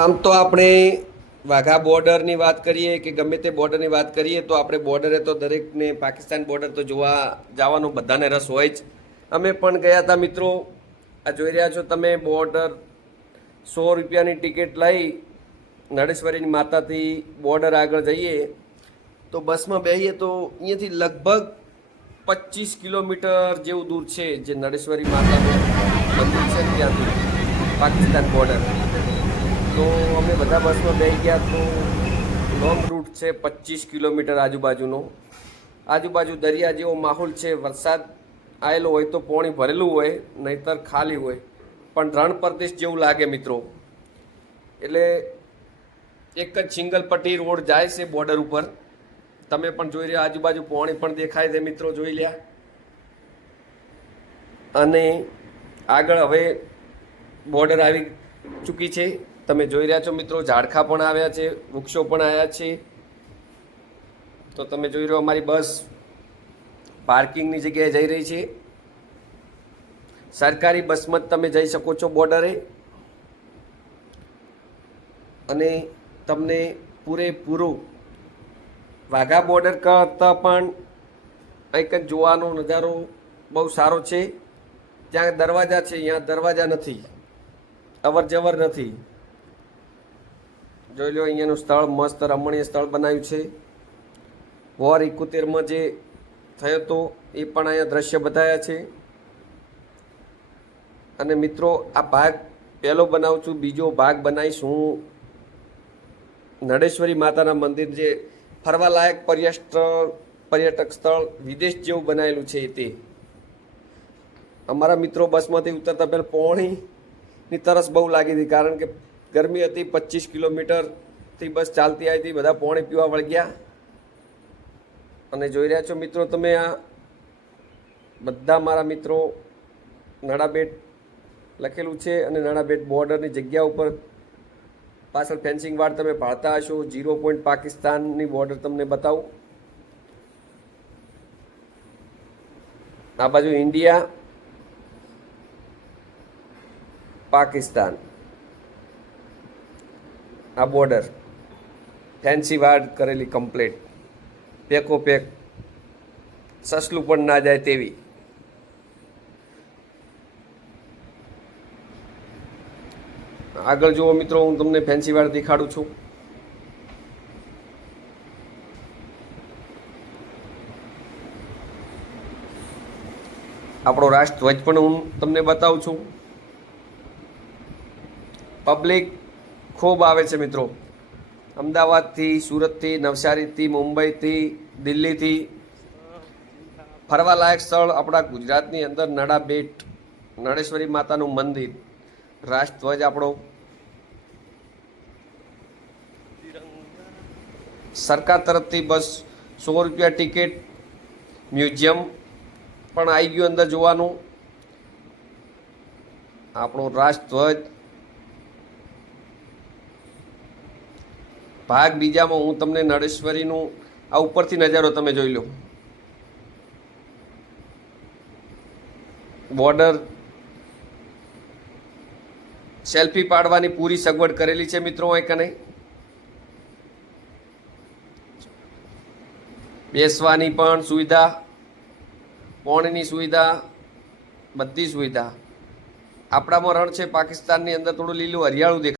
આમ તો આપણે વાઘા બોર્ડરની વાત કરીએ કે ગમે તે બોર્ડરની વાત કરીએ તો આપણે બોર્ડરે તો દરેકને પાકિસ્તાન બોર્ડર તો જોવા જવાનો બધાને રસ હોય જ. અમે પણ ગયા હતા મિત્રો. આ જોઈ રહ્યા છો તમે બોર્ડર. સો રૂપિયાની ટિકિટ લઈ નળેશ્વરીની માતાથી બોર્ડર આગળ જઈએ. તો બસમાં બેસીએ તો અહીંયાથી લગભગ પચીસ કિલોમીટર જેવું દૂર છે જે નળેશ્વરી માતાનું મંદિર છે ત્યાંથી પાકિસ્તાન બોર્ડર. તો અમે બધા બસમાં બેસી ગયા તો લોંગ રૂટ છે પચીસ કિલોમીટર આજુબાજુનો. આજુબાજુ દરિયા જેવો માહોલ છે, વરસાદ આવેલો હોય તો પોણી ભરેલું હોય, નહીતર ખાલી હોય. પણ રણ પ્રદેશ જેવું લાગે મિત્રો. એટલે એક જ સિંગલ પટ્ટી રોડ જાય છે બોર્ડર ઉપર. તમે પણ જોઈ રહ્યા, આજુબાજુ પોણી પણ દેખાય છે મિત્રો, જોઈ લ્યા. અને આગળ હવે બોર્ડર આવી ચૂકી છે. તમે જોઈ રહ્યા છો મિત્રો, ઝાડખા પણ આવ્યા છે, વૃક્ષો પણ આવ્યા છે. તો તમે જોઈ રહ્યો અમારી બસ પાર્કિંગની જગ્યાએ જઈ રહી છે. સરકારી બસમાં જ તમે જઈ શકો છો બોર્ડરે. અને તમને પૂરેપૂરું વાઘા બોર્ડર કરતાં પણ કંઈક જ જોવાનો નજારો બહુ સારો છે. ત્યાં દરવાજા છે અહીંયા દરવાજા નથી. અવર જવર નથી. જોઈ લો, અહીંયાનું સ્થળ મસ્ત રમણીય સ્થળ બનાવ્યું છે. વોર એકોતેરમાં જે થયો હતો, એ પણ અહીંયા દ્રશ્ય બતાવ્યા છે. અને મિત્રો, આ ભાગ પહેલો બનાવું છું, બીજો ભાગ બનાવીશ. હું નડેશ્વરી માતાના મંદિર જે ફરવાલાયક પર્યટ પર્યટક સ્થળ, વિદેશ જેવું બનાવેલું છે તે. અમારા મિત્રો બસમાંથી ઉતરતા પહેલાં પોણીની તરસ બહુ લાગી હતી, કારણ કે ગરમી હતી, પચીસ કિલોમીટરથી બસ ચાલતી આવી હતી, બધા પોણી પીવા વળગ્યા. અને જોઈ રહ્યા છો મિત્રો, તમે આ બધા મારા મિત્રો નાણાબેટ લખેલું છે અને નાણાબેટ બોર્ડરની જગ્યા ઉપર પાછળ ફેન્સિંગ વાળ તમે પાડતા હશો. ઝીરો પોઈન્ટ પાકિસ્તાનની બોર્ડર તમને બતાવું. આ બાજુ ઇન્ડિયા, પાકિસ્તાન. આ બોર્ડર ફેન્સી વાર્ડ કરેલી કમ્પ્લેટ પેકો પેક સસલું પણ ના જાય તેવી. આગળ જુઓ મિત્રો, હું તમને ફેન્સી વાડ દેખાડું છું. આપણો રાષ્ટ્રધ્વજ પણ હું તમને બતાવું છું. પબ્લિક ખૂબ આવે છે મિત્રો. અમદાવાદથી, સુરતથી, નવસારીથી, મુંબઈથી, દિલ્હીથી ફરવાલાયક સ્થળ આપણા ગુજરાતની અંદર નડાબેટ નળેશ્વરી માતાનું મંદિર, રાષ્ટ્રધ્વજ આપણો. સરકાર તરફથી બસ સો રૂપિયા ટિકિટ, મ્યુઝિયમ પણ આવી ગયું અંદર જોવાનું. આપણો રાષ્ટ્રધ્વજ ભાગ બીજામાં હું તમને નળેશ્વરીનું આ ઉપરથી નજારો તમે જોઈ લો. બોર્ડર સેલ્ફી પાડવાની પૂરી સગવડ કરેલી છે મિત્રો અહીં કને. બેસવાની પણ સુવિધા, પોણીની સુવિધા, બધી સુવિધા. આપણામાં રણ છે, પાકિસ્તાનની અંદર થોડું લીલું, હરિયાળું દેખાય.